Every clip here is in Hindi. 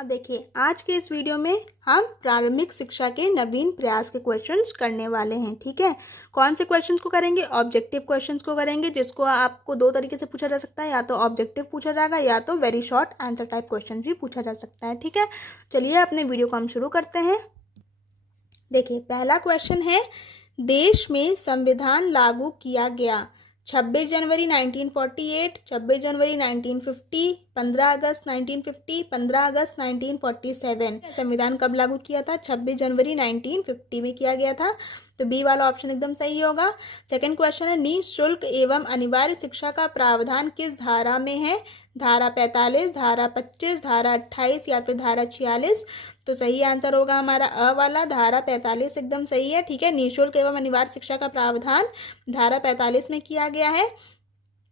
अब देखिए, आज के इस वीडियो में हम प्रारंभिक शिक्षा के नवीन प्रयास के क्वेश्चंस करने वाले हैं। ठीक है, कौन से क्वेश्चंस को करेंगे? ऑब्जेक्टिव क्वेश्चंस को करेंगे, जिसको आपको दो तरीके से पूछा जा सकता है, या तो ऑब्जेक्टिव पूछा जाएगा या तो very short answer type question भी पूछा जा सकता है। ठीक है, चलिए अपने वीडियो को हम शुरू करते हैं। देखिए, पहला क्वेश्चन है, देश में संविधान लागू किया गया 26 जनवरी 1948, 26 जनवरी 1950, 15 अगस्त 1950, 15 अगस्त 1947। संविधान कब लागू किया था? 26 जनवरी 1950 में किया गया था। तो बी वाला ऑप्शन एकदम सही होगा। सेकंड क्वेश्चन है, निःशुल्क एवं अनिवार्य शिक्षा का प्रावधान किस धारा में है? धारा 45, धारा 25, धारा 28 या फिर धारा 46। तो सही आंसर होगा हमारा अ वाला, धारा 45 एकदम सही है। ठीक है, निःशुल्क एवं अनिवार्य शिक्षा का प्रावधान धारा 45 में किया गया है।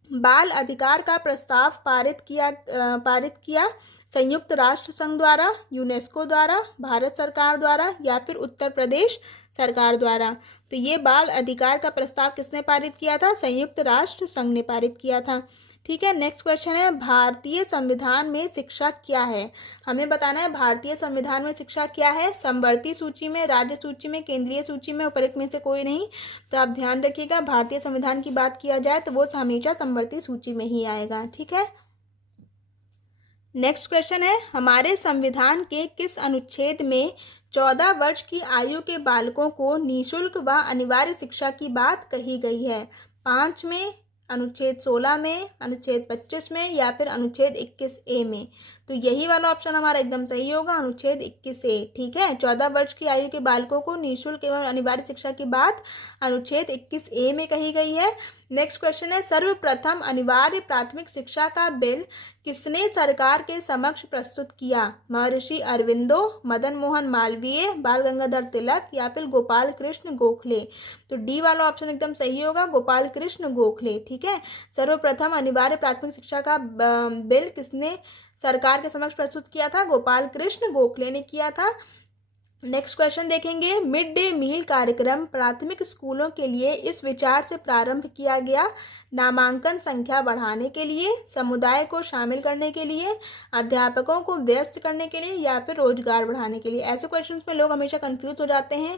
बाल अधिकार का प्रस्ताव पारित किया संयुक्त राष्ट्र संघ द्वारा, यूनेस्को द्वारा, भारत सरकार द्वारा या फिर उत्तर प्रदेश सरकार द्वारा। तो ये बाल अधिकार का प्रस्ताव किसने पारित किया था? संयुक्त राष्ट्र संघ ने पारित किया था। ठीक है, नेक्स्ट क्वेश्चन है, भारतीय संविधान में शिक्षा क्या है? हमें बताना है भारतीय संविधान में शिक्षा क्या है। समवर्ती सूची में, राज्य सूची में, केंद्रीय सूची में, उपरोक्त में से कोई नहीं। तो आप ध्यान रखिएगा, भारतीय संविधान की बात किया जाए तो वो हमेशा समवर्ती सूची में ही आएगा। ठीक है, नेक्स्ट क्वेश्चन है, हमारे संविधान के किस अनुच्छेद में 14 वर्ष की आयु के बालकों को निःशुल्क व अनिवार्य शिक्षा की बात कही गई है? 5 में, अनुच्छेद 16 में, अनुच्छेद 25 में या फिर अनुच्छेद 21A में? तो यही वाला ऑप्शन हमारा एकदम सही होगा, अनुच्छेद 21A। ठीक है, 14 वर्ष की आयु के बालकों को निःशुल्क एवं अनिवार्य शिक्षा की बात अनुच्छेद 21A में कही गई है। नेक्स्ट क्वेश्चन है, सर्वप्रथम अनिवार्य प्राथमिक शिक्षा का बिल किसने सरकार के समक्ष प्रस्तुत किया? महर्षि अरविंदो, मदन मोहन मालवीय, बाल गंगाधर तिलक या फिर गोपाल कृष्ण गोखले? तो डी वाला ऑप्शन एकदम सही होगा, गोपाल कृष्ण गोखले। ठीक है, सर्वप्रथम अनिवार्य प्राथमिक शिक्षा का बिल किसने सरकार के समक्ष प्रस्तुत किया था? गोपाल कृष्ण गोखले ने किया था। नेक्स्ट क्वेश्चन देखेंगे, मिड डे मील कार्यक्रम प्राथमिक स्कूलों के लिए इस विचार से प्रारंभ किया गया, नामांकन संख्या बढ़ाने के लिए, समुदाय को शामिल करने के लिए, अध्यापकों को व्यस्त करने के लिए या फिर रोजगार बढ़ाने के लिए? ऐसे क्वेश्चंस में लोग हमेशा कंफ्यूज हो जाते हैं।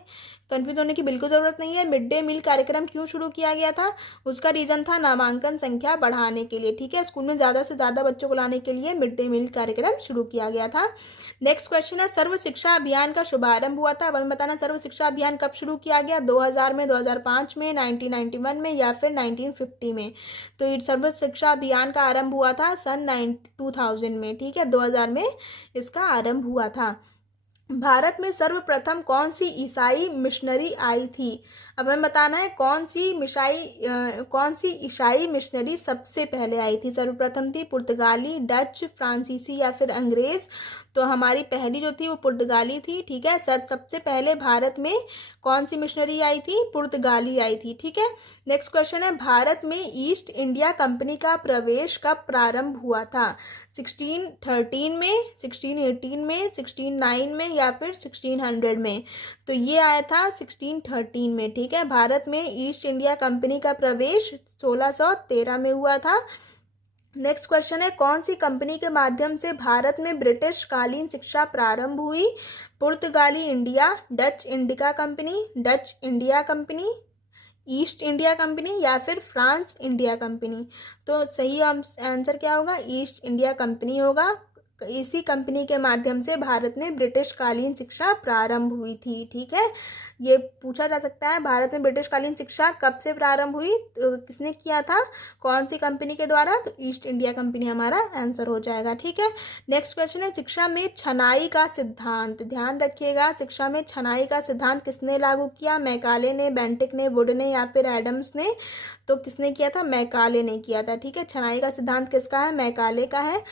कंफ्यूज होने की बिल्कुल ज़रूरत नहीं है। मिड डे मील कार्यक्रम क्यों शुरू किया गया था? उसका रीज़न था नामांकन संख्या बढ़ाने के लिए। ठीक है, स्कूल में ज़्यादा से ज़्यादा बच्चों को लाने के लिए मिड डे मील कार्यक्रम शुरू किया गया था। नेक्स्ट क्वेश्चन है, सर्व शिक्षा अभियान का शुभारंभ हुआ था। अब हमें बताना सर्व शिक्षा अभियान कब शुरू किया गया? 2000 में, 2005 में, 1991 में या फिर 1950 में? तो ये सर्व शिक्षा अभियान का आरंभ हुआ था सन 2000 में। ठीक है, 2000 में इसका आरंभ हुआ था। भारत में सर्वप्रथम कौन सी ईसाई मिशनरी आई थी? अब हमें बताना है कौन सी ईसाई मिशनरी सबसे पहले आई थी। सर्वप्रथम थी पुर्तगाली, डच, फ्रांसीसी या फिर अंग्रेज? तो हमारी पहली जो थी वो पुर्तगाली थी। ठीक है, सबसे पहले भारत में कौन सी मिशनरी आई थी? पुर्तगाली आई थी। ठीक है, नेक्स्ट क्वेश्चन है, भारत में ईस्ट इंडिया कंपनी का प्रवेश कब प्रारंभ हुआ था? 1613 में, 1618 में, 1609 में या फिर 1600 में? तो ये आया था 1613 में। ठीक है, भारत में ईस्ट इंडिया कंपनी का प्रवेश 1613 में हुआ था। नेक्स्ट क्वेश्चन है, कौन सी कंपनी के माध्यम से भारत में ब्रिटिश कालीन शिक्षा प्रारंभ हुई? पुर्तगाली India, Dutch indica company, Dutch India company, east India company या फिर फ्रांस इंडिया कंपनी? तो सही आंसर क्या होगा? ईस्ट इंडिया कंपनी होगा। इसी कंपनी के माध्यम से भारत में ब्रिटिश कालीन शिक्षा प्रारंभ हुई थी। ठीक है, ये पूछा जा सकता है, भारत में ब्रिटिश कालीन शिक्षा कब से प्रारंभ हुई? तो किसने किया था? कौन सी कंपनी के द्वारा? तो ईस्ट इंडिया कंपनी हमारा आंसर हो जाएगा। ठीक है, नेक्स्ट क्वेश्चन है, शिक्षा में छनाई का सिद्धांत। ध्यान रखिएगा, शिक्षा में छनाई का सिद्धांत किसने लागू किया? मैकाले ने, बेंटिक ने, वुड ने या फिर एडम्स ने? तो किसने किया था? मैकाले ने किया था। ठीक है, छनाई का सिद्धांत किसका है? मैकाले का है।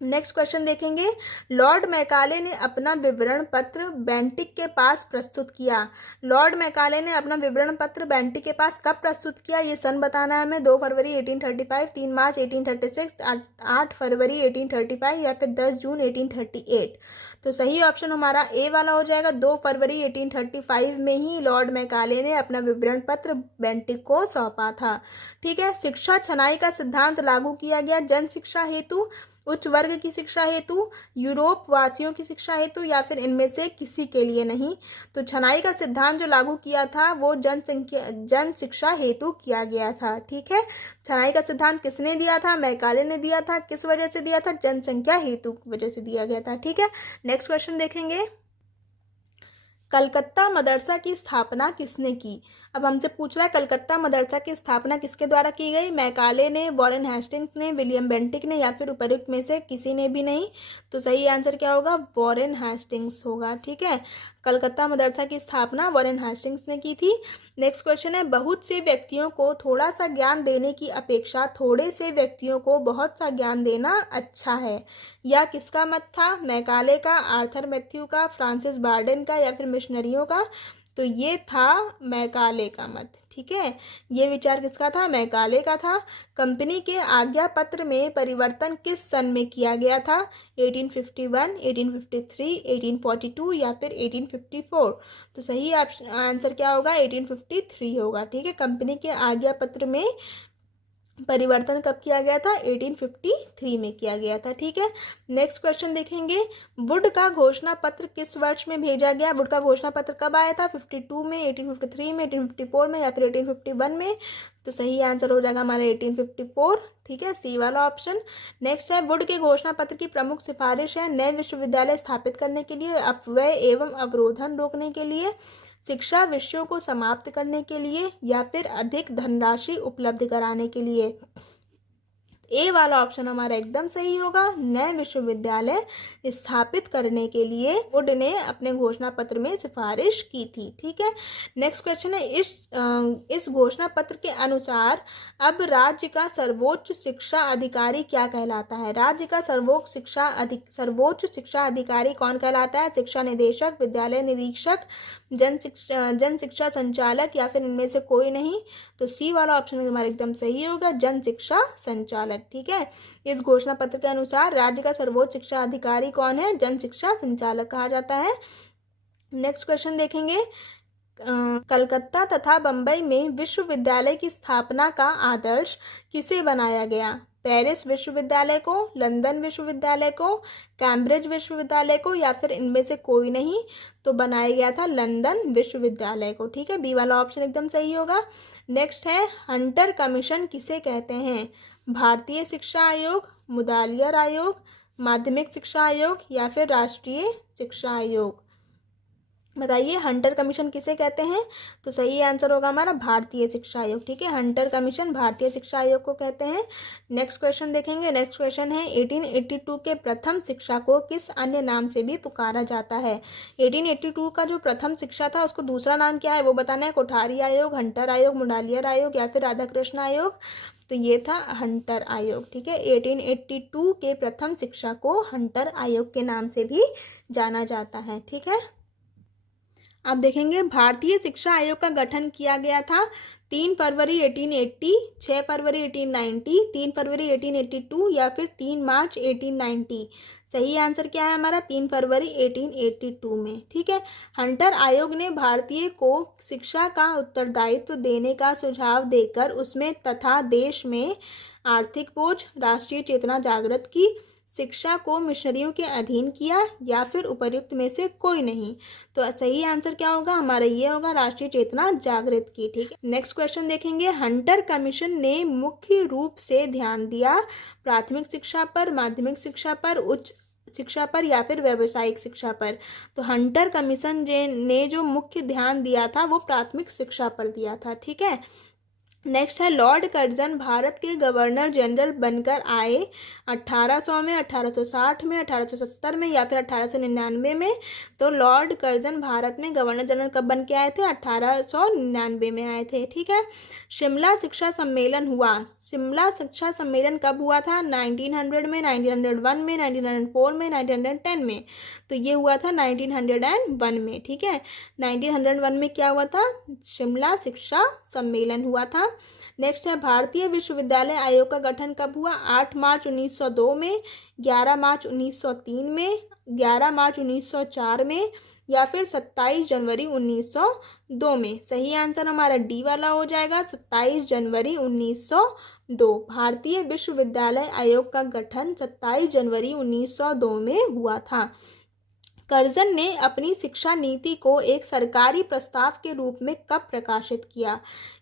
नेक्स्ट क्वेश्चन देखेंगे, लॉर्ड मैकाले ने अपना विवरण पत्र बेंटिक के पास प्रस्तुत किया। लॉर्ड मैकाले ने अपना विवरण पत्र बेंटिक के पास कब प्रस्तुत किया? ये सन बताना है हमें। 2 फरवरी 1835, 3 मार्च 1836, 8 फरवरी 1835 या फिर 10 जून 1838? तो सही ऑप्शन हमारा ए वाला हो जाएगा। 2 फरवरी 1835 में ही लॉर्ड मैकाले ने अपना विवरण पत्र बेंटिक को सौंपा था। ठीक है। शिक्षा छनाई का सिद्धांत लागू किया गया जन शिक्षा हेतु, उच्च वर्ग की शिक्षा हेतु, यूरोप वासियों की शिक्षा हेतु, या फिर इनमें से किसी के लिए नहीं। तो छनाई का सिद्धांत जो लागू किया था वो जन शिक्षा हेतु किया गया था। ठीक है। छनाई का सिद्धांत किसने दिया था? मैकाले ने दिया था। किस वजह से दिया था? जनसंख्या हेतु वजह से दिया गया था। ठीक है। नेक्स्ट क्वेश्चन देखेंगे, कलकत्ता मदरसा की स्थापना किसने की? अब हमसे पूछ रहा है कलकत्ता मदरसा की स्थापना किसके द्वारा की गई? मैकाले ने, वॉरेन हेस्टिंग्स ने, विलियम बेंटिक ने, या फिर उपर्युक्त में से किसी ने भी नहीं। तो सही आंसर क्या होगा? वॉरेन हेस्टिंग्स होगा। ठीक है। कलकत्ता मदरसा की स्थापना वॉरेन हेस्टिंग्स ने की थी। नेक्स्ट क्वेश्चन है, बहुत से व्यक्तियों को थोड़ा सा ज्ञान देने की अपेक्षा थोड़े से व्यक्तियों को बहुत सा ज्ञान देना अच्छा है। यह किसका मत था? मैकाले का, आर्थर मैथ्यू का, फ्रांसिस बार्डेन का, या फिर मिशनरियों का? तो ये था मैकाले का मत। ठीक है। ये विचार किसका था? मैकाले का था। कंपनी के आज्ञा पत्र में परिवर्तन किस सन में किया गया था? 1851, 1853, 1842 या फिर 1854? तो सही आंसर क्या होगा? 1853 होगा। ठीक है। कंपनी के आज्ञा पत्र में परिवर्तन कब किया गया था? 1853 में किया गया था। ठीक है। नेक्स्ट क्वेश्चन देखेंगे, वुड का घोषणा पत्र किस वर्ष में भेजा गया? वुड का घोषणा पत्र कब आया था? 52 में, 1853 में, 1854 में, या फिर 1851 में? तो सही आंसर हो जाएगा हमारा 1854। ठीक है। सी वाला ऑप्शन। नेक्स्ट है, वुड के घोषणा पत्र की प्रमुख सिफारिश है नए विश्वविद्यालय स्थापित करने के लिए, अपव्यय एवं अवरोधन रोकने के लिए, शिक्षा विषयों को समाप्त करने के लिए, या फिर अधिक धनराशि उपलब्ध कराने के लिए। ए वाला ऑप्शन हमारा एकदम सही होगा। नए विश्वविद्यालय स्थापित करने के लिए वुड ने अपने घोषणा पत्र में सिफारिश की थी। ठीक है। नेक्स्ट क्वेश्चन है, इस घोषणा पत्र के अनुसार अब राज्य का सर्वोच्च शिक्षा अधिकारी क्या कहलाता है? राज्य का सर्वोच्च शिक्षा अधिकारी कौन कहलाता है? शिक्षा निदेशक, विद्यालय निरीक्षक, जन शिक्षा संचालक, या फिर इनमें से कोई नहीं? तो सी वाला ऑप्शन हमारा एकदम सही होगा, जन शिक्षा संचालक। ठीक है। इस घोषणा पत्र के अनुसार राज्य का सर्वोच्च शिक्षा अधिकारी कौन है? जन शिक्षा संचालक कहा जाता है। नेक्स्ट क्वेश्चन देखेंगे, कलकत्ता तथा बंबई में विश्वविद्यालय की स्थापना का आदर्श किसे बनाया गया? पेरिस विश्वविद्यालय को, लंदन विश्वविद्यालय को, कैम्ब्रिज विश्वविद्यालय को, या फिर इनमें से कोई नहीं? तो बनाया गया था लंदन विश्वविद्यालय को। ठीक है। बी वाला ऑप्शन एकदम सही होगा। नेक्स्ट है, हंटर कमीशन किसे कहते हैं? भारतीय शिक्षा आयोग, मुदालियर आयोग, माध्यमिक शिक्षा आयोग, या फिर राष्ट्रीय शिक्षा आयोग? बताइए, हंटर कमीशन किसे कहते हैं? तो सही आंसर होगा हमारा भारतीय शिक्षा आयोग। ठीक है। हंटर कमीशन भारतीय शिक्षा आयोग को कहते हैं। नेक्स्ट क्वेश्चन देखेंगे। नेक्स्ट क्वेश्चन है, 1882 के प्रथम शिक्षा को किस अन्य नाम से भी पुकारा जाता है? 1882 का जो प्रथम शिक्षा था उसको दूसरा नाम क्या है वो बताना है। कोठारी आयोग, हंटर आयोग, मुडालियर आयोग, या फिर राधाकृष्ण आयोग? तो ये था हंटर आयोग। ठीक है। 1882 के प्रथम शिक्षा को हंटर आयोग के नाम से भी जाना जाता है। ठीक है। अब देखेंगे, भारतीय शिक्षा आयोग का गठन किया गया था 3 फरवरी 1880, 6 फरवरी 1890, 3 फरवरी 1882, या फिर 3 मार्च 1890? सही आंसर क्या है हमारा? 3 फरवरी 1882 में। ठीक है। हंटर आयोग ने भारतीय को शिक्षा का उत्तरदायित्व देने का सुझाव देकर उसमें तथा देश में आर्थिक बोझ, राष्ट्रीय चेतना जागृत की, शिक्षा को मिशनरियों के अधीन किया, या फिर उपर्युक्त में से कोई नहीं? तो सही आंसर क्या होगा हमारा? ये होगा राष्ट्रीय चेतना जागृत की। ठीक है। नेक्स्ट क्वेश्चन देखेंगे, हंटर कमीशन ने मुख्य रूप से ध्यान दिया प्राथमिक शिक्षा पर, माध्यमिक शिक्षा पर, उच्च शिक्षा पर, या फिर व्यावसायिक शिक्षा पर? तो हंटर कमीशन ने जो मुख्य ध्यान दिया था वो प्राथमिक शिक्षा पर दिया था। ठीक है। नेक्स्ट है, लॉर्ड कर्जन भारत के गवर्नर जनरल बनकर आए 1800 में, 1860 में, 1870 में, या फिर 1899 में? तो लॉर्ड कर्जन भारत में गवर्नर जनरल कब बन के आए थे? 1899 में आए थे। ठीक है। शिमला शिक्षा सम्मेलन हुआ, शिमला शिक्षा सम्मेलन कब हुआ था? 1900 में, 1901 में, 1904 में, 1910 में? तो ये हुआ था 1901 में। ठीक है। 1901 में क्या हुआ था? शिमला शिक्षा सम्मेलन हुआ था। नेक्स्ट है, भारतीय विश्वविद्यालय आयोग का गठन कब हुआ? 8 मार्च 1902 में, 11 मार्च 1903 में, 11 मार्च 1904 में या फिर 27 जनवरी 1902 में। सही आंसर हमारा डी वाला हो जाएगा, 27 जनवरी 1902। भारतीय विश्वविद्यालय आयोग का गठन 27 जनवरी 1902 में हुआ था। कर्जन ने अपनी शिक्षा नीति को एक सरकारी प्रस्ताव के रूप में कब प्रकाशित किया?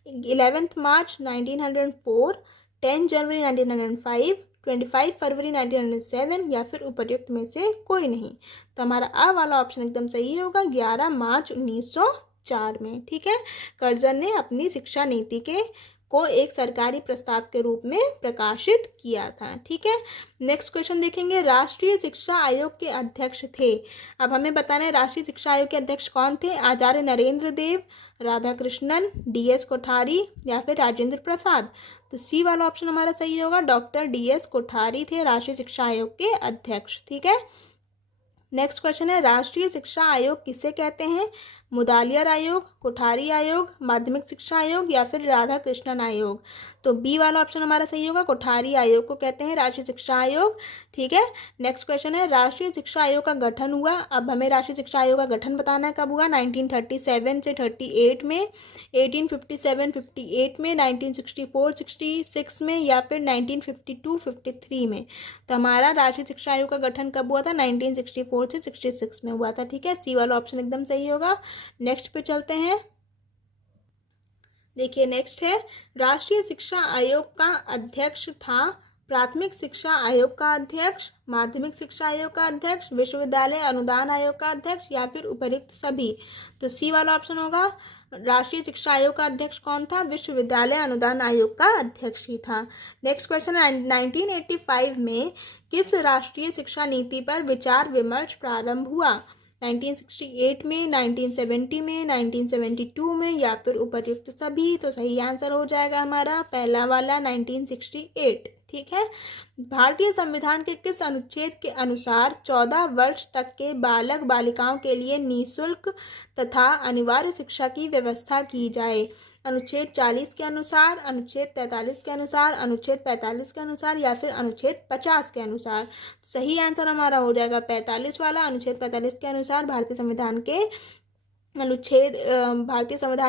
11 मार्च 1904, 10 जनवरी 1905, 25 फरवरी 1907 या फिर उपर्युक्त में से कोई नहीं। तो हमारा अ वाला ऑप्शन एकदम सही होगा, 11 मार्च 1904 में। ठीक है, कर्जन ने अपनी शिक्षा नीति को एक सरकारी प्रस्ताव के रूप में प्रकाशित किया था। ठीक है, नेक्स्ट क्वेश्चन देखेंगे। राष्ट्रीय शिक्षा आयोग के अध्यक्ष थे, अब हमें बताना है राष्ट्रीय शिक्षा आयोग के अध्यक्ष कौन थे? आचार्य नरेंद्र देव, राधाकृष्णन, DS कोठारी या फिर राजेंद्र प्रसाद। तो सी वाला ऑप्शन हमारा सही होगा, डॉक्टर DS कोठारी थे राष्ट्रीय शिक्षा आयोग के अध्यक्ष। ठीक है, नेक्स्ट क्वेश्चन है, राष्ट्रीय शिक्षा आयोग किसे कहते हैं? मुदालियर आयोग, कोठारी आयोग, माध्यमिक शिक्षा आयोग या फिर राधा कृष्णन आयोग। तो बी वाला ऑप्शन हमारा सही होगा, कोठारी आयोग को कहते हैं राष्ट्रीय शिक्षा आयोग। ठीक है, नेक्स्ट क्वेश्चन है, राष्ट्रीय शिक्षा आयोग का गठन हुआ, अब हमें राष्ट्रीय शिक्षा आयोग का गठन बताना है कब हुआ? 1937 से 38 में, 1857-58 में, 1964-66 में या फिर 1952-53 में। तो हमारा राष्ट्रीय शिक्षा आयोग का गठन कब हुआ था? 1964 से 66 में हुआ था। ठीक है, सी वाला ऑप्शन एकदम सही होगा। नेक्स्ट पे चलते हैं, देखिए नेक्स्ट है, राष्ट्रीय शिक्षा आयोग का अध्यक्ष था प्राथमिक शिक्षा आयोग का अध्यक्ष, माध्यमिक शिक्षा आयोग का अध्यक्ष, विश्वविद्यालय अनुदान आयोग का अध्यक्ष या फिर उपर्युक्त सभी। तो सी वाला ऑप्शन होगा, राष्ट्रीय शिक्षा आयोग का अध्यक्ष कौन था? विश्वविद्यालय अनुदान आयोग का अध्यक्ष ही था। नेक्स्ट क्वेश्चन है, 1985 में किस राष्ट्रीय शिक्षा नीति पर विचार विमर्श प्रारंभ हुआ? 1968 में, 1970 में, 1972 में या फिर उपर्युक्त सभी। तो सही आंसर हो जाएगा हमारा पहला वाला, 1968। ठीक है, भारतीय संविधान के किस अनुच्छेद के अनुसार 14 वर्ष तक के बालक बालिकाओं के लिए निःशुल्क तथा अनिवार्य शिक्षा की व्यवस्था की जाए? अनुच्छेद 40 के अनुसार, अनुच्छेद 43 के अनुसार, अनुच्छेद 45 के अनुसार या फिर अनुच्छेद 50 के अनुसार। सही आंसर हमारा हो जाएगा 45 वाला, अनुच्छेद 45 के अनुसार भारतीय संविधान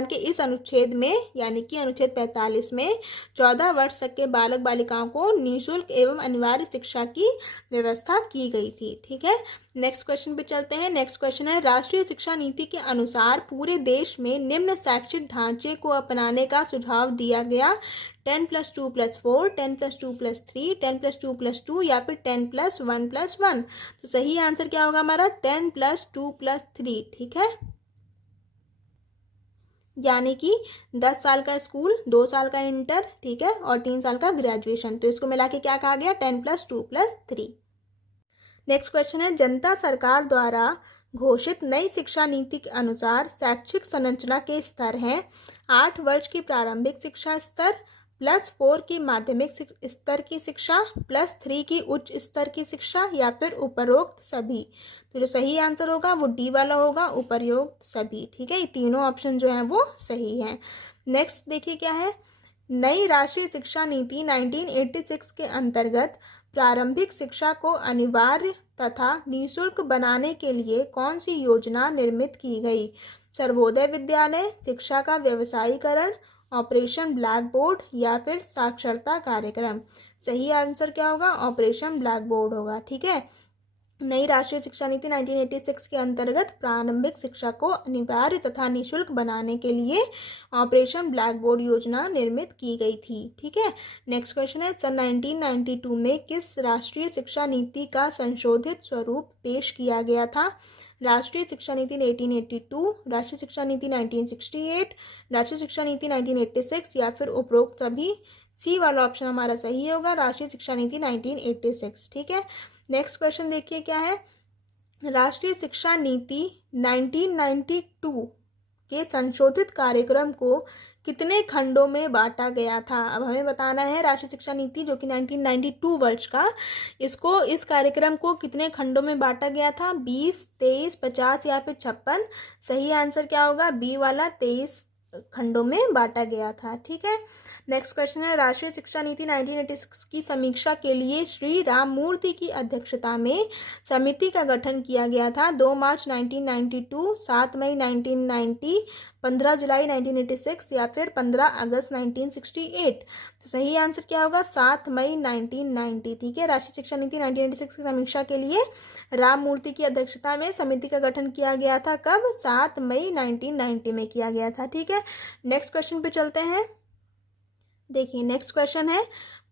के इस अनुच्छेद में यानी कि अनुच्छेद 45 में 14 वर्ष तक के बालक बालिकाओं को निःशुल्क एवं अनिवार्य शिक्षा की व्यवस्था की गई थी। ठीक है, नेक्स्ट क्वेश्चन पे चलते हैं। नेक्स्ट क्वेश्चन है, राष्ट्रीय शिक्षा नीति के अनुसार पूरे देश में निम्न शैक्षिक ढांचे को अपनाने का सुझाव दिया गया? 10+2+4, 10+2+3, 10+2+2 या फिर 10+1+1। तो सही आंसर क्या होगा हमारा? 10+2+3। ठीक है, यानी कि 10 साल का स्कूल, 2 साल का इंटर, ठीक है, और 3 साल का ग्रेजुएशन। तो इसको मिला के क्या कहा गया? 10+2+3। नेक्स्ट क्वेश्चन है, जनता सरकार द्वारा घोषित नई शिक्षा नीति के अनुसार शैक्षिक संरचना के स्तर हैं 8 वर्ष की प्रारंभिक शिक्षा स्तर, +4 की माध्यमिक स्तर की शिक्षा, +3 की उच्च स्तर की शिक्षा या फिर उपरोक्त सभी। तो जो सही आंसर होगा वो डी वाला होगा, उपरोक्त सभी। ठीक है, ये तीनों ऑप्शन जो हैं वो सही हैं। नेक्स्ट देखिए क्या है, नई राष्ट्रीय शिक्षा नीति 1986 के अंतर्गत प्रारंभिक शिक्षा को अनिवार्य तथा निःशुल्क बनाने के लिए कौन सी योजना निर्मित की गई? सर्वोदय विद्यालय, शिक्षा का व्यवसायीकरण, ऑपरेशन ब्लैक बोर्ड या फिर साक्षरता कार्यक्रम। सही आंसर क्या होगा? ऑपरेशन ब्लैक बोर्ड होगा। ठीक है, नई राष्ट्रीय शिक्षा नीति 1986 के अंतर्गत प्रारंभिक शिक्षा को अनिवार्य तथा निःशुल्क बनाने के लिए ऑपरेशन ब्लैक बोर्ड योजना निर्मित की गई थी। ठीक है, नेक्स्ट क्वेश्चन है, सन 1992 में किस राष्ट्रीय शिक्षा नीति का संशोधित स्वरूप पेश किया गया था? राष्ट्रीय शिक्षा नीति 1882, राष्ट्रीय शिक्षा नीति 1968, राष्ट्रीय शिक्षा नीति 1986 या फिर उपरोक्त सभी। सी वाला ऑप्शन हमारा सही होगा, राष्ट्रीय शिक्षा नीति 1986। ठीक है, नेक्स्ट क्वेश्चन देखिए क्या है, राष्ट्रीय शिक्षा नीति 1992 के संशोधित कार्यक्रम को कितने खंडों में बांटा गया था? अब हमें बताना है राष्ट्रीय शिक्षा नीति जो कि 1992 वर्ष का, इस कार्यक्रम को कितने खंडों में बांटा गया था? 20, 23, 50 या फिर 56। सही आंसर क्या होगा? बी वाला 23 खंडों में बांटा गया था। ठीक है, नेक्स्ट क्वेश्चन है राष्ट्रीय शिक्षा नीति 1986 की समीक्षा के लिए श्री राममूर्ति की अध्यक्षता में समिति का गठन किया गया था। 2 मार्च 1992, 7 मई 1990, 15 जुलाई 1986 या फिर 15 अगस्त 1968। तो सही आंसर क्या होगा? 7 मई 1990। ठीक है, राष्ट्रीय शिक्षा नीति 1986 की समीक्षा के लिए राममूर्ति की अध्यक्षता में समिति का गठन किया गया था। कब? 7 मई 1990 में किया गया था। ठीक है, नेक्स्ट क्वेश्चन पे चलते हैं। देखिए, नेक्स्ट क्वेश्चन है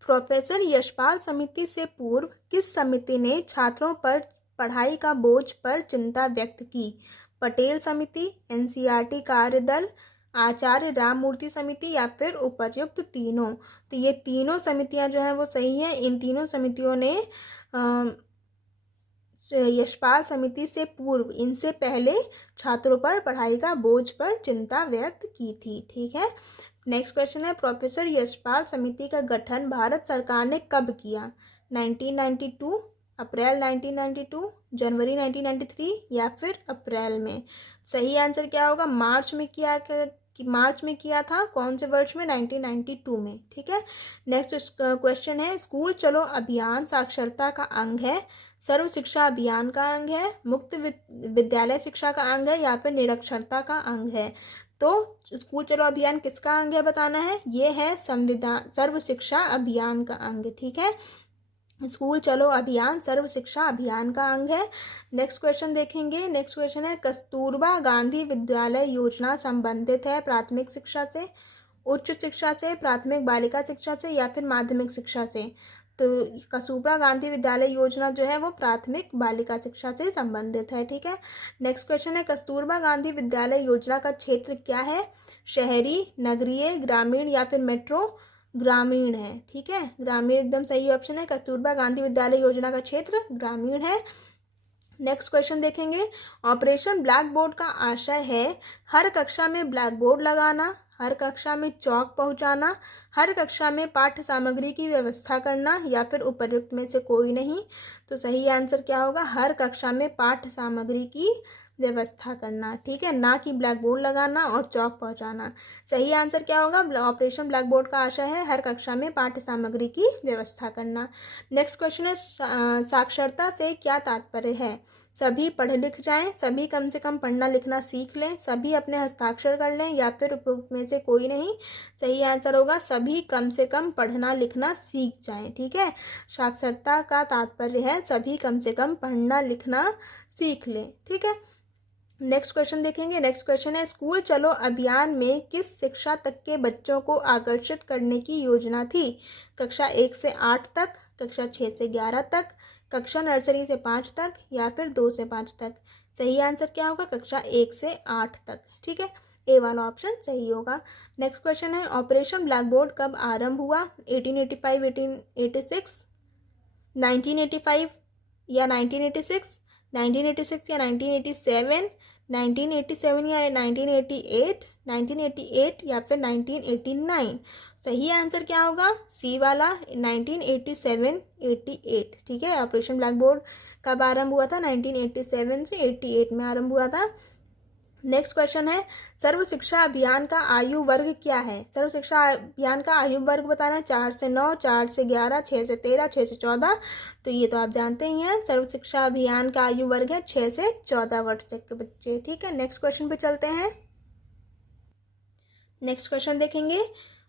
प्रोफेसर यशपाल समिति से पूर्व किस समिति ने छात्रों पर पढ़ाई का बोझ पर चिंता व्यक्त की? पटेल समिति, एनसीईआरटी कार्यदल, आचार्य राममूर्ति समिति या फिर उपर्युक्त तीनों। तो ये तीनों समितियां जो हैं वो सही हैं। इन तीनों समितियों ने यशपाल समिति से पूर्व, इनसे पहले छात्रों पर पढ़ाई का बोझ पर चिंता व्यक्त की थी। ठीक है, नेक्स्ट क्वेश्चन है प्रोफेसर यशपाल समिति का गठन भारत सरकार ने कब किया? 1992, अप्रैल 1992, जनवरी 1993 या फिर अप्रैल में। सही आंसर क्या होगा? मार्च में किया था। कौन से वर्ष में? 1992 में। ठीक है, नेक्स्ट क्वेश्चन है स्कूल चलो अभियान साक्षरता का अंग है, सर्व शिक्षा अभियान का अंग है, मुक्त विद्यालय शिक्षा का अंग है या फिर निरक्षरता का अंग है? तो स्कूल चलो अभियान किसका अंग है बताना है। ये है सर्व शिक्षा अभियान का अंग। ठीक है, स्कूल चलो अभियान सर्व शिक्षा अभियान का अंग है। नेक्स्ट क्वेश्चन देखेंगे। नेक्स्ट क्वेश्चन है कस्तूरबा गांधी विद्यालय योजना संबंधित है प्राथमिक शिक्षा से, उच्च शिक्षा से, प्राथमिक बालिका शिक्षा से या फिर माध्यमिक शिक्षा से? तो कस्तूरबा गांधी विद्यालय योजना जो है वो प्राथमिक बालिका शिक्षा से संबंधित है। ठीक है, नेक्स्ट क्वेश्चन है कस्तूरबा गांधी विद्यालय योजना का क्षेत्र क्या है? शहरी, नगरीय, ग्रामीण या फिर मेट्रो? ग्रामीण है। ठीक है, ग्रामीण एकदम सही ऑप्शन है। कस्तूरबा गांधी विद्यालय योजना का क्षेत्र ग्रामीण है। नेक्स्ट क्वेश्चन देखेंगे। ऑपरेशन ब्लैक बोर्ड का आशय है हर कक्षा में ब्लैक बोर्ड लगाना, हर कक्षा में चौक पहुंचाना, हर कक्षा में पाठ्य सामग्री की व्यवस्था करना या फिर उपर्युक्त में से कोई नहीं। तो सही आंसर क्या होगा? हर कक्षा में पाठ्य सामग्री की व्यवस्था करना। ठीक है, ना कि ब्लैक बोर्ड लगाना और चौक पहुंचाना। सही आंसर क्या होगा? ऑपरेशन ब्लैक बोर्ड का आशय है हर कक्षा में पाठ्य सामग्री की व्यवस्था करना। नेक्स्ट क्वेश्चन है साक्षरता से क्या तात्पर्य है? सभी पढ़ लिख जाएं, सभी कम से कम पढ़ना लिखना सीख लें, सभी अपने हस्ताक्षर कर लें या फिर उपरोक्त में से कोई नहीं। सही आंसर होगा सभी कम से कम पढ़ना लिखना सीख जाएं। ठीक है, साक्षरता का तात्पर्य है सभी कम से कम पढ़ना लिखना सीख लें। ठीक है, नेक्स्ट क्वेश्चन देखेंगे। नेक्स्ट क्वेश्चन है स्कूल चलो अभियान में किस शिक्षा तक के बच्चों को आकर्षित करने की योजना थी? कक्षा 1 से 8 तक, कक्षा 6 से 11 तक, कक्षा नर्सरी से 5 तक या फिर 2 से 5 तक? सही आंसर क्या होगा? कक्षा 1 से 8 तक। ठीक है, ए वाला ऑप्शन सही होगा। नेक्स्ट क्वेश्चन है ऑपरेशन ब्लैक बोर्ड कब आरंभ हुआ? 1885, 1886, 1985 या 1986, 1986 या 1987, 1987 या 1988, 1988 या फिर 1989? सही आंसर क्या होगा? सी वाला 1987, 88। ठीक है, ऑपरेशन ब्लैक बोर्ड कब आरंभ हुआ था? 1987 से 88 में आरंभ हुआ था। नेक्स्ट क्वेश्चन है सर्व शिक्षा अभियान का आयु वर्ग क्या है? सर्व शिक्षा अभियान का आयु वर्ग बताना है। 4 से 9, 4 से 11, 6 से 13, 6 से 14। तो ये तो आप जानते ही हैं। सर्व शिक्षा अभियान का आयु वर्ग है 6 से 14 वर्ष तक के बच्चे। ठीक है, नेक्स्ट क्वेश्चन पे चलते हैं। नेक्स्ट क्वेश्चन देखेंगे।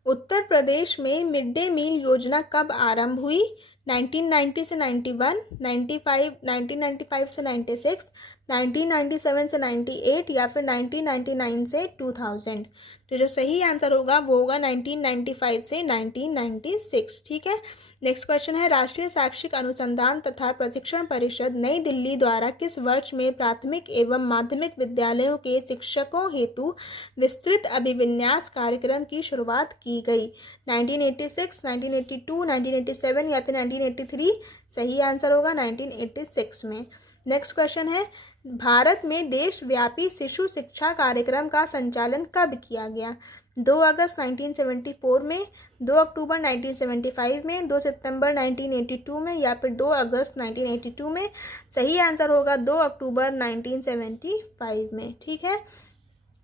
उत्तर प्रदेश में मिड डे मील योजना कब आरंभ हुई? 1990 से 91, 1995 से 96, 1997 से 98 या फिर 1999 से 2000? तो जो सही आंसर होगा वो होगा 1995 से 1996। ठीक है, नेक्स्ट क्वेश्चन है राष्ट्रीय शैक्षिक अनुसंधान तथा प्रशिक्षण परिषद नई दिल्ली द्वारा किस वर्ष में प्राथमिक एवं माध्यमिक विद्यालयों के शिक्षकों हेतु विस्तृत अभिविन्यास कार्यक्रम की शुरुआत की गई? 1986, 1982, 1987 या फिर 1983? सही आंसर होगा 1986 में। नेक्स्ट क्वेश्चन है भारत में देशव्यापी शिशु शिक्षा कार्यक्रम का संचालन कब किया गया? 2 अगस्त 1974 में, 2 अक्टूबर 1975 में, 2 सितंबर 1982 में या फिर 2 अगस्त 1982 में? सही आंसर होगा 2 अक्टूबर 1975 में। ठीक है,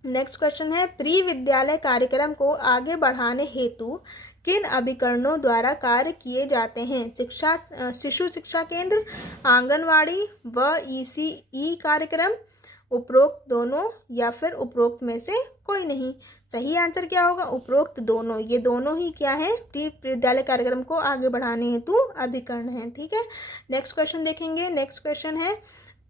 नेक्स्ट क्वेश्चन है, प्री विद्यालय कार्यक्रम को आगे बढ़ाने हेतु किन अभिकरणों द्वारा कार्य किए जाते हैं? शिक्षा, शिशु शिक्षा केंद्र, आंगनवाड़ी व ECE कार्यक्रम, उपरोक्त दोनों या फिर उपरोक्त में से कोई नहीं। सही आंसर क्या होगा? उपरोक्त दोनों। ये दोनों ही क्या है? प्री विद्यालय कार्यक्रम को आगे बढ़ाने हेतु अभिकरण है। ठीक है, नेक्स्ट क्वेश्चन देखेंगे। नेक्स्ट क्वेश्चन है,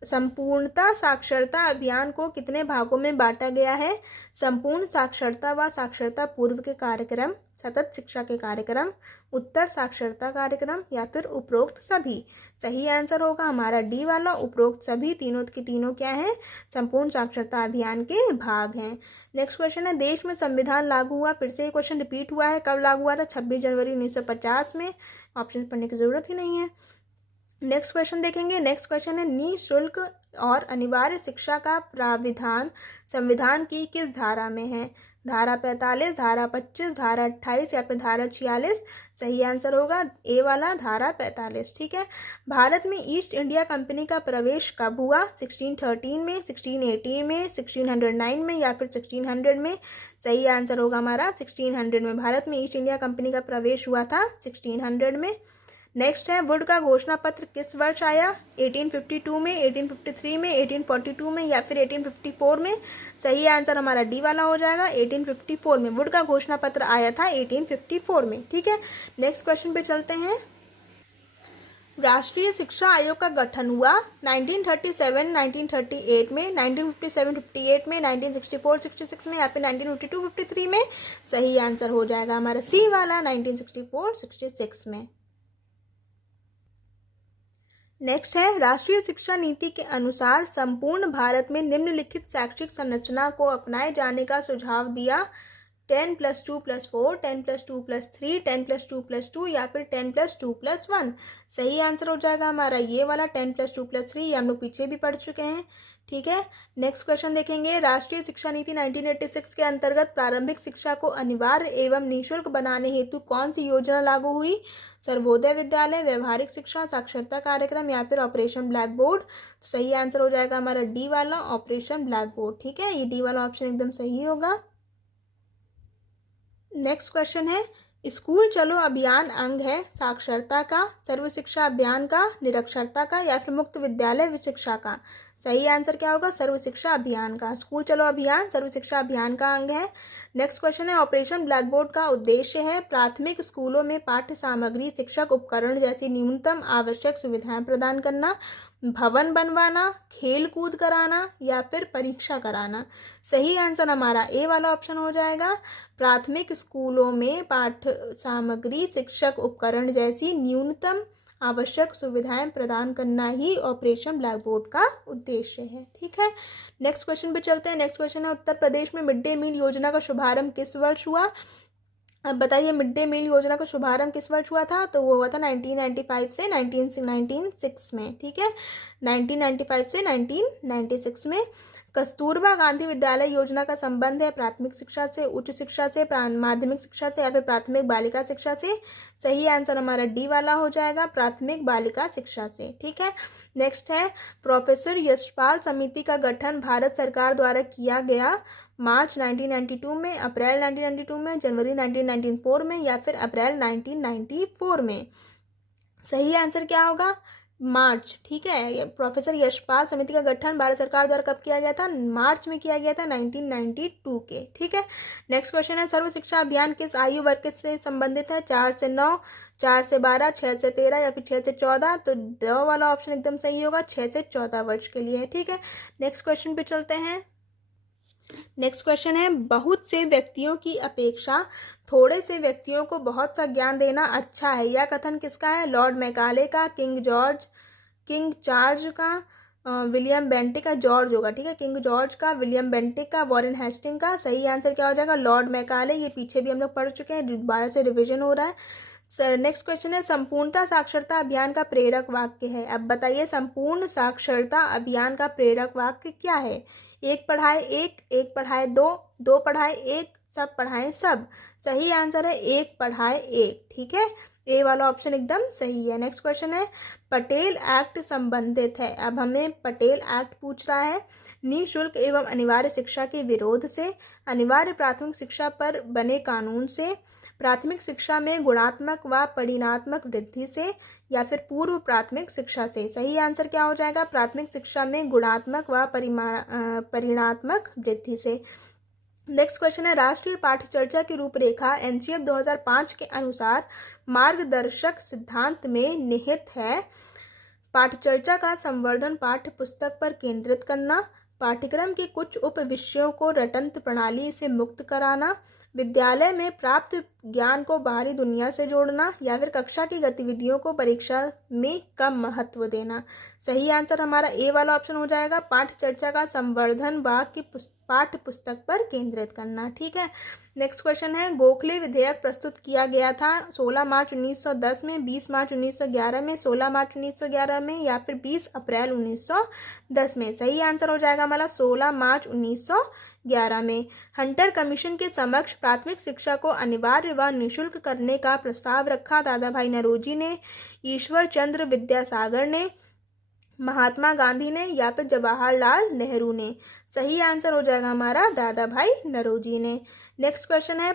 संपूर्णता साक्षरता अभियान को कितने भागों में बांटा गया है? संपूर्ण साक्षरता व साक्षरता पूर्व के कार्यक्रम, सतत शिक्षा के कार्यक्रम, उत्तर साक्षरता कार्यक्रम या फिर उपरोक्त सभी। सही आंसर होगा हमारा डी वाला, उपरोक्त सभी। तीनों के तीनों क्या है? संपूर्ण साक्षरता अभियान के भाग हैं। नेक्स्ट क्वेश्चन है, देश में संविधान लागू हुआ, फिर से ये क्वेश्चन रिपीट हुआ है, कब लागू हुआ था? 26 जनवरी 1950 में। ऑप्शन पढ़ने की जरूरत ही नहीं है। नेक्स्ट क्वेश्चन देखेंगे। नेक्स्ट क्वेश्चन है, निःशुल्क और अनिवार्य शिक्षा का प्राविधान संविधान की किस धारा में है? धारा 45, धारा 25, धारा 28 या फिर धारा 46। सही आंसर होगा ए वाला, धारा 45। ठीक है, भारत में ईस्ट इंडिया कंपनी का प्रवेश कब हुआ? 1613 में, 1618 में, 1609 में या फिर 1600 में। सही आंसर होगा हमारा 1600 में। भारत में ईस्ट इंडिया कंपनी का प्रवेश हुआ था 1600 में। नेक्स्ट है, वुड का घोषणा पत्र किस वर्ष आया? 1852 में, 1853 में, 1842 में या फिर 1854 में। सही आंसर हमारा डी वाला हो जाएगा, 1854 में वुड का घोषणा पत्र आया था 1854 में। ठीक है, नेक्स्ट क्वेश्चन पे चलते हैं। राष्ट्रीय शिक्षा आयोग का गठन हुआ 1937, 1938 में, 1957, 58 में, 1964, 66 में या फिर 1952, 53 में। सही आंसर हो जाएगा हमारा सी वाला, 1964, 66 में। नेक्स्ट है, राष्ट्रीय शिक्षा नीति के अनुसार संपूर्ण भारत में निम्नलिखित शैक्षिक संरचना को अपनाए जाने का सुझाव दिया। 10+2+4, 10+2+3, 10+2+2 या फिर 10+2+1। सही आंसर हो जाएगा हमारा ये वाला 10+2+3। ये हम लोग पीछे भी पढ़ चुके हैं। ठीक है, नेक्स्ट क्वेश्चन देखेंगे। राष्ट्रीय शिक्षा नीति 1986 के अंतर्गत प्रारंभिक शिक्षा को अनिवार्य एवं निःशुल्क बनाने हेतु कौन सी योजना लागू हुई? सर्वोदय विद्यालय, व्यवहारिक शिक्षा, साक्षरता कार्यक्रम या फिर ऑपरेशन ब्लैक बोर्ड। सही आंसर हो जाएगा हमारा डी वाला, ऑपरेशन ब्लैक बोर्ड। ठीक है, ये डी वाला ऑप्शन एकदम सही होगा। नेक्स्ट क्वेश्चन है, स्कूल चलो अभियान अंग है साक्षरता का, सर्व शिक्षा अभियान का, निरक्षरता का या फिर मुक्त विद्यालय शिक्षा का। सही आंसर क्या होगा? सर्व शिक्षा अभियान का। स्कूल चलो अभियान सर्व शिक्षा अभियान का अंग है। नेक्स्ट क्वेश्चन है, ऑपरेशन ब्लैक बोर्ड का उद्देश्य है प्राथमिक स्कूलों में पाठ्य सामग्री, शिक्षक उपकरण जैसी न्यूनतम आवश्यक सुविधाएं प्रदान करना, भवन बनवाना, खेल कूद कराना या फिर परीक्षा कराना। सही आंसर हमारा ए वाला ऑप्शन हो जाएगा, प्राथमिक स्कूलों में पाठ्य सामग्री, शिक्षक उपकरण जैसी न्यूनतम आवश्यक सुविधाएं प्रदान करना ही ऑपरेशन ब्लैक बोर्ड का उद्देश्य है। ठीक है, नेक्स्ट क्वेश्चन पे चलते हैं। नेक्स्ट क्वेश्चन है, उत्तर प्रदेश में मिड डे मील योजना का शुभारंभ किस वर्ष हुआ? अब बताइए, मिड डे मील योजना का शुभारंभ किस वर्ष हुआ था? तो वो हुआ था 1995 से 1996 में। ठीक है, 1995 से 1996 में। कस्तूरबा गांधी विद्यालय योजना का संबंध है प्राथमिक शिक्षा से, उच्च शिक्षा से, माध्यमिक शिक्षा से या फिर प्राथमिक बालिका शिक्षा से। सही आंसर हमारा डी वाला हो जाएगा, प्राथमिक बालिका शिक्षा से। ठीक है, नेक्स्ट है, प्रोफेसर यशपाल समिति का गठन भारत सरकार द्वारा किया गया मार्च 1992 में, अप्रैल 1992 में, जनवरी 1994 में या फिर अप्रैल 1994 में। सही आंसर क्या होगा? मार्च। ठीक है, प्रोफेसर यशपाल समिति का गठन भारत सरकार द्वारा कब किया गया था? मार्च में किया गया था, 1992 के। ठीक है, नेक्स्ट क्वेश्चन है, सर्व शिक्षा अभियान किस आयु वर्ग से संबंधित है? 4 से 9, 4 से 12, 6 से 13 या फिर 6 से 14। तो ड वाला ऑप्शन एकदम सही होगा, 6 से 14 वर्ष के लिए। ठीक है, नेक्स्ट क्वेश्चन पे चलते हैं। नेक्स्ट क्वेश्चन है, बहुत से व्यक्तियों की अपेक्षा थोड़े से व्यक्तियों को बहुत सा ज्ञान देना अच्छा है। यह कथन किसका है? लॉर्ड मैकाले का, किंग चार्ज का, विलियम बेंटिक का। जॉर्ज होगा। ठीक है, किंग जॉर्ज का, विलियम बेंटिक का, वॉरेन हेस्टिंग का। सही आंसर क्या हो जाएगा? Lord Macaulay. ये पीछे भी हम लोग पढ़ चुके हैं, दोबारा से रिविजन हो रहा है। सर नेक्स्ट क्वेश्चन है, संपूर्णता साक्षरता अभियान का प्रेरक वाक्य है। अब बताइए, संपूर्ण साक्षरता अभियान का प्रेरक वाक्य क्या है? एक पढ़ाए एक, एक पढ़ाए दो, दो पढ़ाए एक, सब पढ़ाए सब। सही आंसर है एक पढ़ाए एक। ठीक है, ए वाला ऑप्शन एकदम सही है। नेक्स्ट क्वेश्चन है पटेल एक्ट संबंधित है। अब हमें पटेल एक्ट पूछ रहा है निःशुल्क एवं अनिवार्य शिक्षा के विरोध से, अनिवार्य प्राथमिक शिक्षा पर बने कानून से, प्राथमिक शिक्षा में गुणात्मक व परिणात्मक वृद्धि से, या फिर पूर्व प्राथमिक शिक्षा से। सही आंसर क्या हो जाएगा? प्राथमिक शिक्षा में गुणात्मक व परिणात्मक वृद्धि से। नेक्स्ट क्वेश्चन है राष्ट्रीय पाठ्य चर्चा की रूपरेखा एनसीएफ 2005 के अनुसार मार्गदर्शक सिद्धांत में निहित है। पाठ्य चर्चा का संवर्धन पाठ्य पुस्तक पर केंद्रित करना, पाठ्यक्रम के कुछ उप विषयों को रटंत प्रणाली से मुक्त कराना, विद्यालय में प्राप्त ज्ञान को बाहरी दुनिया से जोड़ना, या फिर कक्षा की गतिविधियों को परीक्षा में कम महत्व देना। सही आंसर हमारा ए वाला ऑप्शन हो जाएगा, पाठ्य चर्चा का संवर्धन पाठ्य पुस्तक पर केंद्रित करना। ठीक है। नेक्स्ट क्वेश्चन है गोखले विधेयक प्रस्तुत किया गया था 16 मार्च 1910 में, 20 मार्च 1911 में, 16 मार्च 1911 में, या फिर 20 अप्रैल 1910 में। सही आंसर हो जाएगा हमारा 16 मार्च 1911 में। हंटर कमीशन के समक्ष प्राथमिक शिक्षा को अनिवार्य व निःशुल्क करने का प्रस्ताव रखा दादा भाई नौरोजी ने, ईश्वर चंद्र विद्यासागर ने, महात्मा गांधी ने, या फिर जवाहरलाल नेहरू ने। सही आंसर हो जाएगा हमारा दादा भाई नौरोजी ने। नेक्स्ट क्वेश्चन है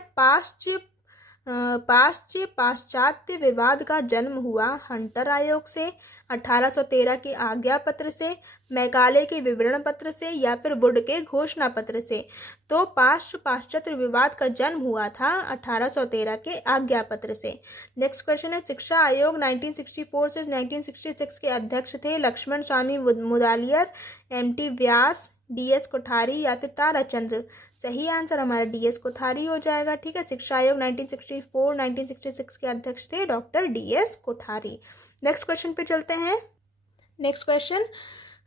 पाश्चात्य विवाद का जन्म हुआ हंटर आयोग से, 1813 के आज्ञा पत्र से, मैकाले के विवरण पत्र से, या फिर वुड के घोषणा पत्र से। तो पाश्चात्य विवाद का जन्म हुआ था 1813 के आज्ञा पत्र से। नेक्स्ट क्वेश्चन है शिक्षा आयोग 1964 से 1966 के अध्यक्ष थे लक्ष्मण स्वामी मुदालियर, एमटी व्यास, डीएस कोठारी, या फिर ताराचंद्र। सही आंसर हमारा डीएस कोठारी हो जाएगा। ठीक है। शिक्षा आयोग 1964-1966 के अध्यक्ष थे doctor DS Kothari. Next question पे चलते हैं। नेक्स्ट क्वेश्चन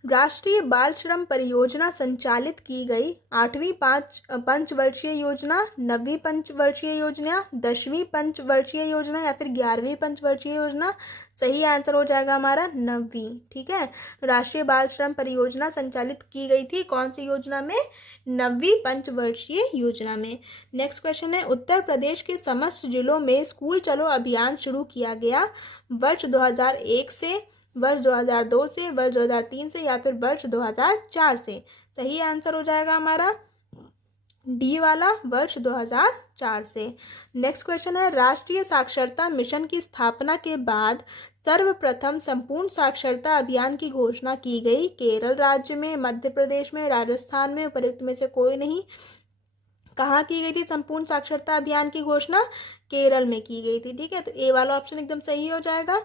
राष्ट्रीय बाल श्रम परियोजना संचालित की गई 8वीं पंचवर्षीय योजना, 9वीं पंचवर्षीय योजना, 10वीं पंचवर्षीय योजना, या फिर 11वीं पंचवर्षीय योजना। सही आंसर हो जाएगा हमारा 9वीं। ठीक है। राष्ट्रीय बाल श्रम परियोजना संचालित की गई थी कौन सी योजना में? 9वीं पंचवर्षीय योजना में। नेक्स्ट क्वेश्चन है उत्तर प्रदेश के समस्त जिलों में स्कूल चलो अभियान शुरू किया गया वर्ष 2001 से, वर्ष 2002 से, वर्ष 2003 से, या फिर वर्ष 2004 से। सही आंसर हो जाएगा हमारा डी वाला, वर्ष 2004 से। नेक्स्ट क्वेश्चन है राष्ट्रीय साक्षरता मिशन की स्थापना के बाद सर्वप्रथम संपूर्ण साक्षरता अभियान की घोषणा की गई केरल राज्य में, मध्य प्रदेश में, राजस्थान में, उपरोक्त में से कोई नहीं। कहाँ की गई थी संपूर्ण साक्षरता अभियान की घोषणा? केरल में की गई थी। ठीक है। तो ए वाला ऑप्शन एकदम सही हो जाएगा।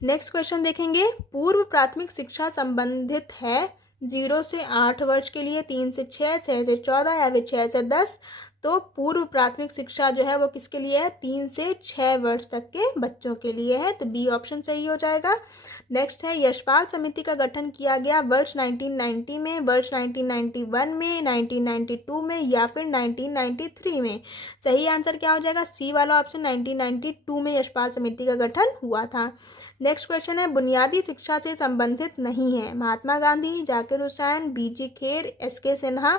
नेक्स्ट क्वेश्चन देखेंगे पूर्व प्राथमिक शिक्षा संबंधित है 0 से 8 वर्ष के लिए, 3 से 6, 6 से 14, या फिर 6 से 10। तो पूर्व प्राथमिक शिक्षा जो है वो किसके लिए है? 3 से 6 वर्ष तक के बच्चों के लिए है। तो बी ऑप्शन सही हो जाएगा। नेक्स्ट है यशपाल समिति का गठन किया गया वर्ष 1990 में, वर्ष 1991 में, 1992 में, या फिर 1993 में। सही आंसर क्या हो जाएगा? सी वाला ऑप्शन 1992 में यशपाल समिति का गठन हुआ था। नेक्स्ट क्वेश्चन है बुनियादी शिक्षा से संबंधित नहीं है महात्मा गांधी, जाकिर हुसैन, बीजी खेर, एसके सिन्हा।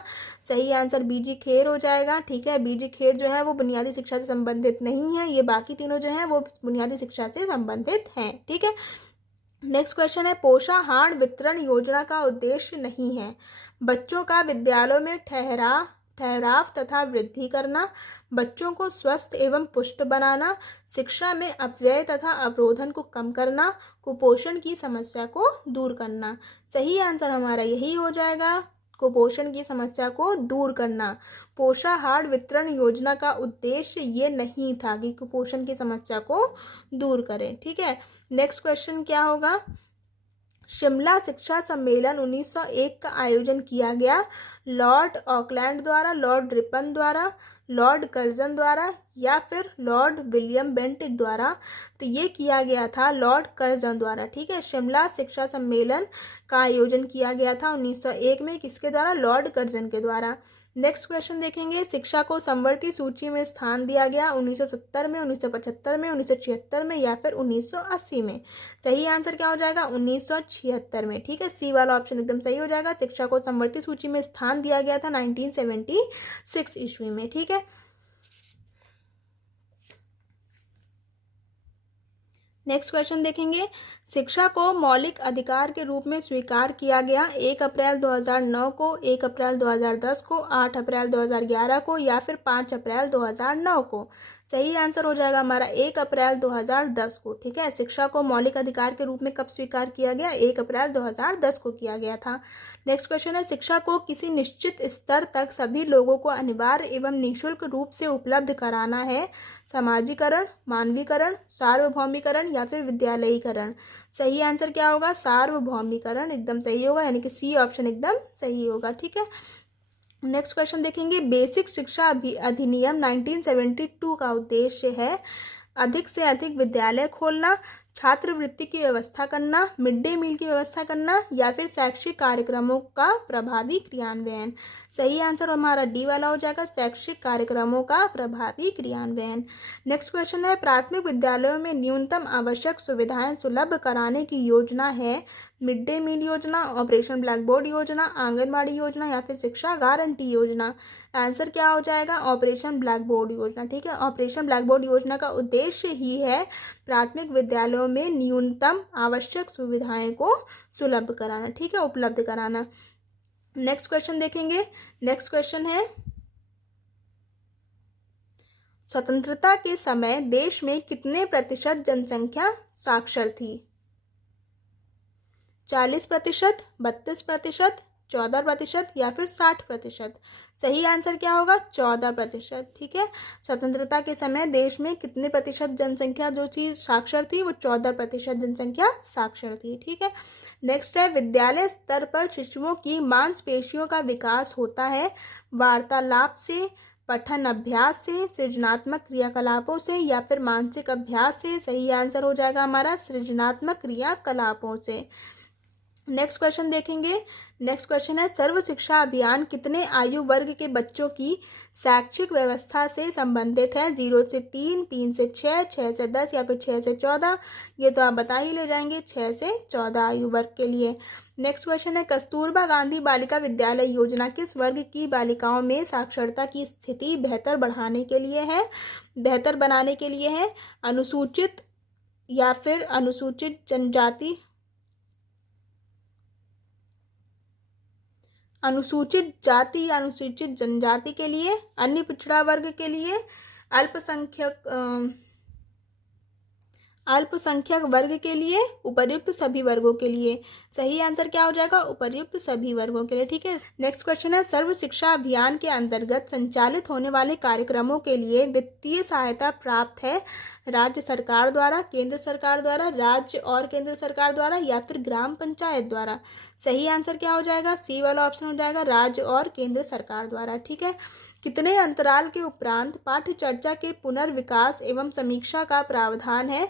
सही आंसर बीजी खेर हो जाएगा। ठीक है। बीजी खेर जो है वो बुनियादी शिक्षा से संबंधित नहीं है, ये बाकी तीनों जो है वो बुनियादी शिक्षा से संबंधित हैं। ठीक है। नेक्स्ट क्वेश्चन है पोषाहार वितरण योजना का उद्देश्य नहीं है बच्चों का विद्यालयों में ठहराव तथा वृद्धि करना, बच्चों को स्वस्थ एवं पुष्ट बनाना, शिक्षा में अपव्यय तथा अवरोधन को कम करना, कुपोषण की समस्या को दूर करना। सही आंसर हमारा यही हो जाएगा, कुपोषण की समस्या को दूर करना। पोषाहार वितरण योजना का उद्देश्य ये नहीं था कि कुपोषण की समस्या को दूर करें। ठीक है। नेक्स्ट क्वेश्चन क्या होगा? शिमला शिक्षा सम्मेलन 1901 का आयोजन किया गया लॉर्ड ऑकलैंड द्वारा, लॉर्ड रिपन द्वारा, लॉर्ड कर्जन द्वारा, या फिर लॉर्ड विलियम बेंटिक द्वारा। तो ये किया गया था लॉर्ड कर्जन द्वारा। ठीक है। शिमला शिक्षा सम्मेलन का आयोजन किया गया था 1901 में किसके द्वारा? लॉर्ड कर्जन के द्वारा। नेक्स्ट क्वेश्चन देखेंगे शिक्षा को समवर्ती सूची में स्थान दिया गया 1970 में, 1975 में, 1976 में, या फिर 1980 में। सही आंसर क्या हो जाएगा? 1976 में। ठीक है। सी वाला ऑप्शन एकदम सही हो जाएगा। शिक्षा को समवर्ती सूची में स्थान दिया गया था 1976 ईस्वी में। ठीक है। नेक्स्ट क्वेश्चन देखेंगे, शिक्षा को मौलिक अधिकार के रूप में स्वीकार किया गया 1 अप्रैल 2009 को, 1 अप्रैल 2010 को, 8 अप्रैल 2011 को या फिर 5 अप्रैल 2009 को। सही आंसर हो जाएगा हमारा 1 अप्रैल 2010 को। ठीक है, शिक्षा को मौलिक अधिकार के रूप में कब स्वीकार किया गया? 1 अप्रैल 2010 को किया गया था। नेक्स्ट क्वेश्चन है, शिक्षा को किसी निश्चित स्तर तक सभी लोगों को अनिवार्य एवं निःशुल्क रूप से उपलब्ध कराना है। समाजीकरण, मानवीकरण, सार्वभौमिकरण या फिर विद्यालयीकरण। सही आंसर क्या होगा? सार्वभौमिकरण एकदम सही होगा, यानी कि सी ऑप्शन एकदम सही होगा। ठीक है, नेक्स्ट क्वेश्चन देखेंगे, बेसिक शिक्षा अधिनियम 1972 का उद्देश्य है अधिक से अधिक विद्यालय खोलना, छात्रवृत्ति की व्यवस्था करना, मिड डे मील की व्यवस्था करना या फिर शैक्षिक कार्यक्रमों का प्रभावी क्रियान्वयन। सही आंसर हमारा डी वाला हो जाएगा, शैक्षिक कार्यक्रमों का प्रभावी क्रियान्वयन। नेक्स्ट क्वेश्चन है, प्राथमिक विद्यालयों में न्यूनतम आवश्यक सुविधाएं सुलभ कराने की योजना है मिड डे मील योजना, ऑपरेशन ब्लैक बोर्ड योजना, आंगनबाड़ी योजना या फिर शिक्षा गारंटी योजना। आंसर क्या हो जाएगा? ऑपरेशन ब्लैक बोर्ड योजना। ठीक है, ऑपरेशन ब्लैक बोर्ड योजना का उद्देश्य ही है प्राथमिक विद्यालयों में न्यूनतम आवश्यक सुविधाएं को सुलभ कराना। ठीक है, उपलब्ध कराना। नेक्स्ट क्वेश्चन देखेंगे, नेक्स्ट क्वेश्चन है, स्वतंत्रता के समय देश में कितने प्रतिशत जनसंख्या साक्षर थी? 40%, 32%, 14% या फिर 60%। सही आंसर क्या होगा? 14%। ठीक है, स्वतंत्रता के समय देश में कितने प्रतिशत जनसंख्या जो थी साक्षर थी? वो 14% जनसंख्या साक्षर थी। ठीक है, नेक्स्ट है, विद्यालय स्तर पर शिशुओं की मांसपेशियों का विकास होता है वार्तालाप से, पठन अभ्यास से, सृजनात्मक क्रियाकलापों से या फिर मानसिक अभ्यास से। सही आंसर हो जाएगा हमारा सृजनात्मक क्रियाकलापों से। नेक्स्ट क्वेश्चन देखेंगे, नेक्स्ट क्वेश्चन है, सर्व शिक्षा अभियान कितने आयु वर्ग के बच्चों की शैक्षिक व्यवस्था से संबंधित है? 0 से 3, 3 से 6, 6 से 10 या फिर 6 से 14। ये तो आप बता ही ले जाएंगे, 6 से 14 आयु वर्ग के लिए। नेक्स्ट क्वेश्चन है, कस्तूरबा गांधी बालिका विद्यालय योजना किस वर्ग की बालिकाओं में साक्षरता की स्थिति बेहतर बढ़ाने के लिए है, बेहतर बनाने के लिए है? अनुसूचित या फिर अनुसूचित जनजाति, अनुसूचित जाति, अनुसूचित जनजाति के लिए, अन्य पिछड़ा वर्ग के लिए, अल्पसंख्यक वर्ग के लिए, उपर्युक्त सभी वर्गों के लिए। सही आंसर क्या हो जाएगा? उपर्युक्त सभी वर्गों के लिए। ठीक है, नेक्स्ट क्वेश्चन है, सर्व शिक्षा अभियान के अंतर्गत संचालित होने वाले कार्यक्रमों के लिए वित्तीय सहायता प्राप्त है राज्य सरकार द्वारा, केंद्र सरकार द्वारा, राज्य और केंद्र सरकार द्वारा या फिर ग्राम पंचायत द्वारा। सही आंसर क्या हो जाएगा? सी वाला ऑप्शन हो जाएगा, राज्य और केंद्र सरकार द्वारा। ठीक है, कितने अंतराल के उपरांत पाठ्य चर्चा के पुनर्विकास एवं समीक्षा का प्रावधान है?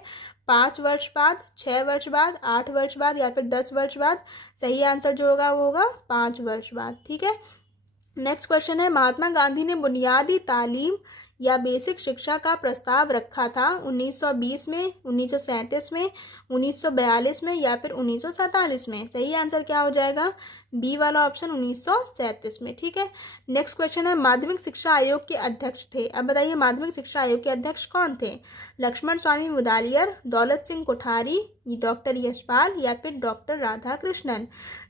5 वर्ष बाद, 6 वर्ष बाद, 8 वर्ष बाद या फिर 10 वर्ष बाद। सही आंसर जो होगा वो होगा 5 वर्ष बाद। ठीक है, नेक्स्ट क्वेश्चन है, महात्मा गांधी ने बुनियादी तालीम या बेसिक शिक्षा का प्रस्ताव रखा था 1920 में, 1937 में, 1942 में या फिर 1947 में। सही आंसर क्या हो जाएगा? बी वाला ऑप्शन 1937 में। ठीक है, नेक्स्ट क्वेश्चन है, माध्यमिक शिक्षा आयोग के अध्यक्ष थे। अब बताइए माध्यमिक शिक्षा आयोग के अध्यक्ष कौन थे? लक्ष्मण स्वामी मुदालियर, दौलत सिंह कोठारी, डॉक्टर यशपाल या फिर डॉक्टर राधाकृष्णन।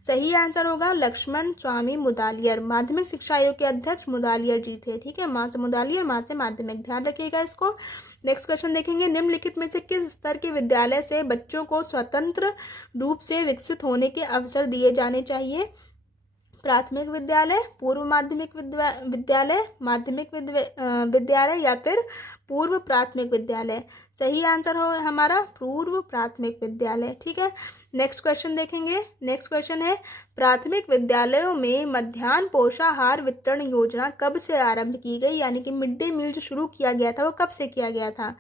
सही आंसर होगा लक्ष्मण स्वामी मुदालियर। माध्यमिक शिक्षा आयोग के अध्यक्ष मुदालियर जी थे। ठीक है, माँ से मुदालियर, माँ से माध्यमिक, ध्यान रखिएगा इसको। नेक्स्ट क्वेश्चन देखेंगे, निम्नलिखित में से किस स्तर के विद्यालय से बच्चों को स्वतंत्र रूप से विकसित होने के अवसर दिए जाने चाहिए? प्राथमिक विद्यालय, पूर्व माध्यमिक विद्यालय, माध्यमिक विद्यालय या फिर पूर्व प्राथमिक विद्यालय। सही आंसर हो हमारा पूर्व प्राथमिक विद्यालय। ठीक है, नेक्स्ट क्वेश्चन देखेंगे, नेक्स्ट क्वेश्चन है, प्राथमिक विद्यालयों में मध्याह्न पोषाहार वितरण योजना कब से आरंभ की गई? यानी कि मिड डे मील जो शुरू किया गया था वो कब से किया गया था?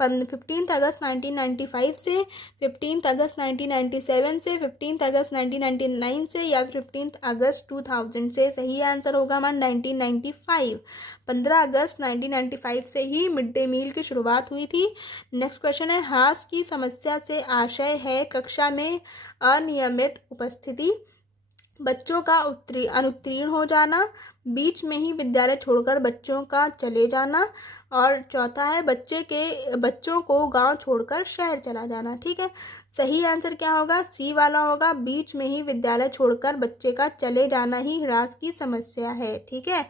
15 अगस्त 1995 से, 15 अगस्त 1997 से, 15 अगस्त 1999 से या 15 अगस्त 2000 से। सही आंसर होगा हमारा 1995। 15 अगस्त 1995 से ही मिड डे मील की शुरुआत हुई थी। नेक्स्ट क्वेश्चन है, ह्रास की समस्या से आशय है कक्षा में अनियमित उपस्थिति, बच्चों का अनुत्तीर्ण हो जाना, बीच में ही विद्यालय छोड़कर बच्चों का चले जाना, और चौथा है बच्चों को गांव छोड़कर शहर चला जाना। ठीक है, सही आंसर क्या होगा? सी वाला होगा, बीच में ही विद्यालय छोड़कर बच्चे का चले जाना ही ह्रास की समस्या है। ठीक है,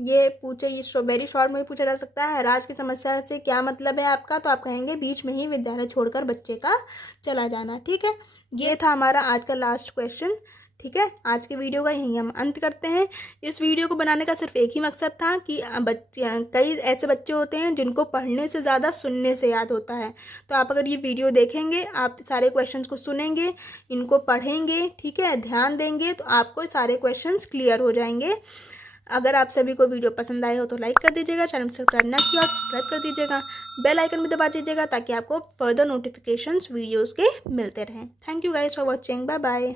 ये वेरी शॉर्ट में पूछा जा सकता है, ह्रास की समस्या से क्या मतलब है आपका? तो आप कहेंगे बीच में ही विद्यालय छोड़कर बच्चे का चला जाना। ठीक है, ये था हमारा आज का लास्ट क्वेश्चन। ठीक है, आज के वीडियो का यहीं हम अंत करते हैं। इस वीडियो को बनाने का सिर्फ एक ही मकसद था कि कई ऐसे बच्चे होते हैं जिनको पढ़ने से ज़्यादा सुनने से याद होता है। तो आप अगर ये वीडियो देखेंगे, आप सारे क्वेश्चंस को सुनेंगे, इनको पढ़ेंगे, ठीक है, ध्यान देंगे, तो आपको सारे क्वेश्चंस क्लियर हो जाएंगे। अगर आप सभी को वीडियो पसंद आए हो तो लाइक कर दीजिएगा, चैनल को सब्सक्राइब ना किया तो सब्सक्राइब कर दीजिएगा, बेल आइकन भी दबा दीजिएगा ताकि आपको फर्दर नोटिफिकेशंस वीडियोस के मिलते रहें। Thank you guys for watching, bye bye.